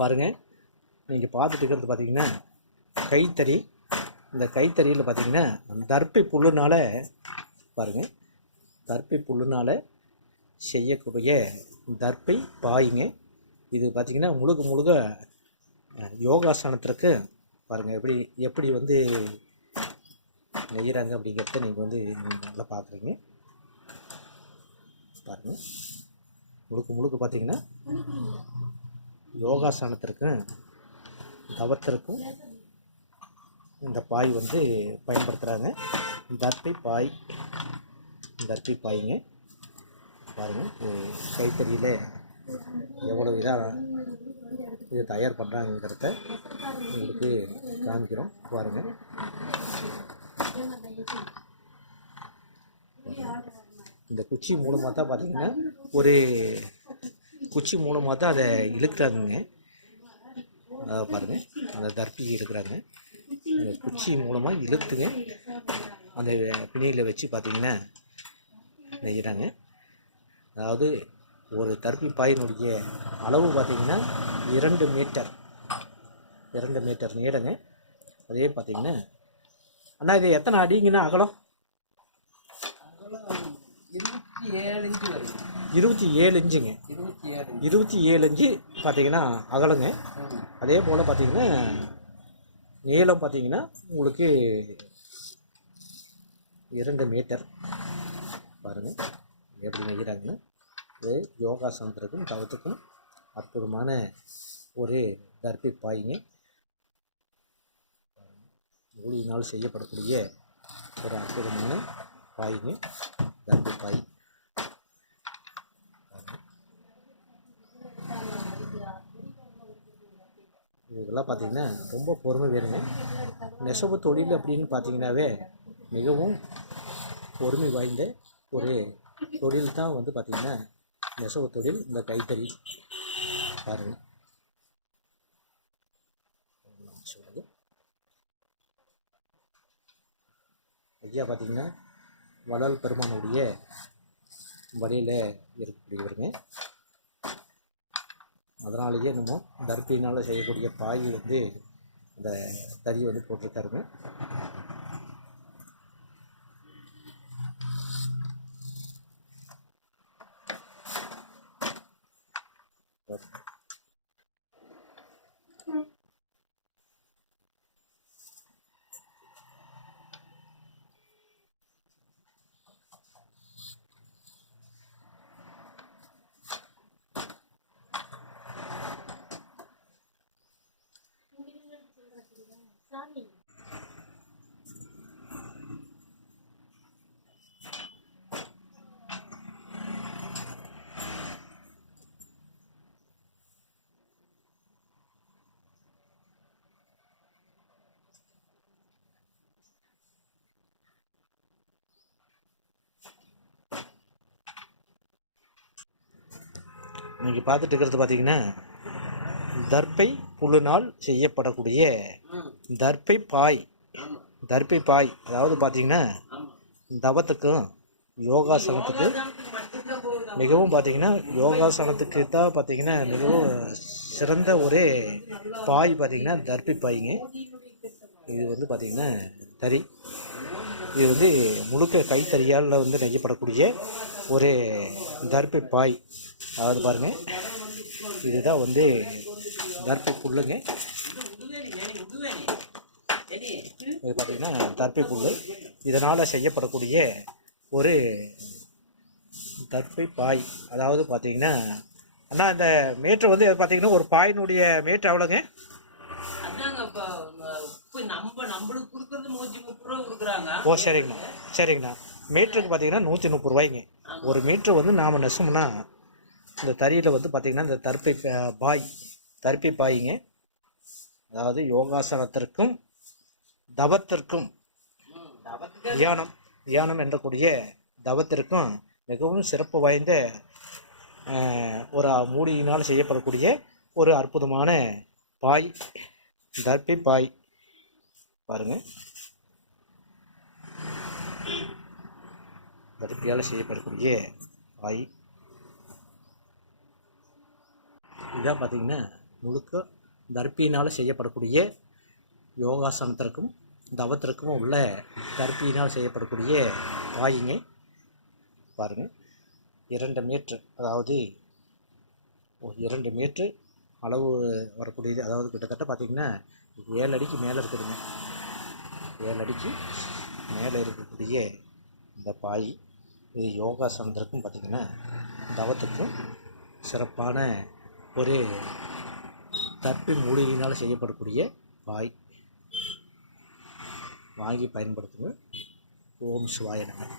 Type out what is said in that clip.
பாருங்கள், நீங்கள் பார்த்துட்டு இருக்கிறது பார்த்தீங்கன்னா கைத்தறி. இந்த கைத்தறியில் பார்த்தீங்கன்னா தர்பை புல்லுனால் பாருங்கள், தர்பை புல்லுனால் செய்யக்கூடிய தர்பை பாய்ங்க. இது பார்த்திங்கன்னா முழுக்க யோகாசனத்திற்கு பாருங்கள் எப்படி வந்து நெய்கிறாங்க அப்படிங்கிறத நீங்கள் வந்து நல்லா பார்க்குறீங்க. பாருங்கள், முழுக்க பார்த்திங்கன்னா யோகாசனத்திற்கும் தவத்திற்கும் இந்த பாய் வந்து பயன்படுத்துகிறாங்க. தர்பை பாய்ங்க. பாருங்கள், கைத்தறியில் எவ்வளோ இதாக இது தயார் பண்ணுறாங்கிறத உங்களுக்கு காமிக்கிறோம். பாருங்கள், இந்த குச்சி மூலமாக தான் பார்த்திங்கன்னா குச்சி மூலமாக தான் அதை இழுக்கிறாங்க. அதாவது பாருங்கள், அந்த தர்பி எடுக்கிறாங்க. அந்த குச்சி மூலமாக இழுத்துங்க அந்த பிணையில் வச்சு பார்த்திங்கன்னா நெய்கிறாங்க. அதாவது ஒரு தர்பி பாயினுடைய அளவு பார்த்திங்கன்னா 2 மீட்டர் நீளங்க. அதே பார்த்திங்கன்னா அண்ணா இது எத்தனை அடிங்கன்னா அகலம்? 27 இன்ச்சு வருங்க. 27 இன்ச்சுங்க. 27 இன்ச்சு பார்த்திங்கன்னா அகலங்க. அதே போல் பார்த்திங்கன்னா நீளம் பார்த்திங்கன்னா உங்களுக்கு 2 மீட்டர். பாருங்கள் எப்படி நெய்கிறாங்கன்னு. இது யோகாசனத்திற்கும் தவத்துக்கும் அற்புதமான ஒரு தர்பை பாய்ங்க. ஊழியினால் செய்யப்படக்கூடிய ஒரு அற்புதமான பாய்ங்க தர்பை பாய். இதெல்லாம் பார்த்திங்கன்னா ரொம்ப பொறுமை வேணுங்க. நெசவு தொழில் அப்படின்னு பார்த்திங்கனாவே மிகவும் பொறுமை வாய்ந்த ஒரு தொழில் தான் வந்து பார்த்திங்கன்னா நெசவு தொழில். இந்த கைத்தறி பாருங்கள், ஐயா பார்த்திங்கன்னா வள்ளல் பெருமானுடைய வழியில் இருக்கக்கூடியவருங்க. அதனாலேயே நம்ம தர்பினால் செய்யக்கூடிய பாய் வந்து இந்த தறியை வந்து போட்டிருக்காருங்க. நீங்கள் பார்த்துட்டு இருக்கிறது பார்த்தீங்கன்னா தர்பை புல்லுனால் செய்யப்படக்கூடிய தர்பை பாய். அதாவது பார்த்தீங்கன்னா தவத்துக்கும் யோகாசனத்துக்கு மிகவும் பார்த்தீங்கன்னா யோகாசனத்துக்கு தான் பார்த்தீங்கன்னா மிகவும் சிறந்த ஒரு பாய் பார்த்தீங்கன்னா தர்பை பாய்ங்க. இது வந்து பார்த்தீங்கன்னா தறி. இது வந்து முழுக்க கைத்தறியால் வந்து நெய்யப்படக்கூடிய ஒரு தர்பை பாய். அதாவது பாருங்கள், இதுதான் வந்து தர்பை புல்லுங்க. இது பார்த்திங்கன்னா தர்பை புல். இதனால் செய்யப்படக்கூடிய ஒரு தர்பை பாய். அதாவது பார்த்திங்கன்னா அண்ணா இந்த மீட்ரு வந்து பார்த்திங்கன்னா ஒரு பாயினுடைய மீட்ரு எவ்வளோங்க? ஓ சரிங்கண்ணா. மீட்டருக்கு பார்த்தீங்கன்னா 130 ரூபாய்ங்க. ஒரு மீட்ரு வந்து நாம் நெசோம்னா இந்த தறியில் வந்து பார்த்திங்கன்னா இந்த தர்பை பாய்ங்க. அதாவது யோகாசனத்திற்கும் தவத்திற்கும் தியானம் என்றக்கூடிய தவத்திற்கும் மிகவும் சிறப்பு வாய்ந்த ஒரு மூடியினால் செய்யப்படக்கூடிய ஒரு அற்புதமான பாய் தர்பை பாய். பாருங்கள், தர்பியால் செய்யப்படக்கூடிய பாய். இதான் பார்த்தீங்கன்னா முழுக்க தர்பியினால் செய்யப்படக்கூடிய யோகாசனத்திற்கும் தவத்திற்கும் உள்ள தர்பியினால் செய்யப்படக்கூடிய பாயிங்க. பாருங்கள், 2 மீட்ரு, அதாவது 2 மீட்ரு அளவு வரக்கூடியது. அதாவது கிட்டத்தட்ட பார்த்திங்கன்னா 7 அடிக்கு மேலே இருக்குதுங்க. 7 அடிக்கு மேலே இருக்கக்கூடிய இந்த பாய் இது யோகாசனத்திற்கும் பார்த்திங்கன்னா தவத்துக்கும் சிறப்பான ஒரு தர்பி மூலிகையினால் செய்யப்படக்கூடிய பாய். வாங்கி பயன்படுத்துங்க. ஓம் சிவாய நமः.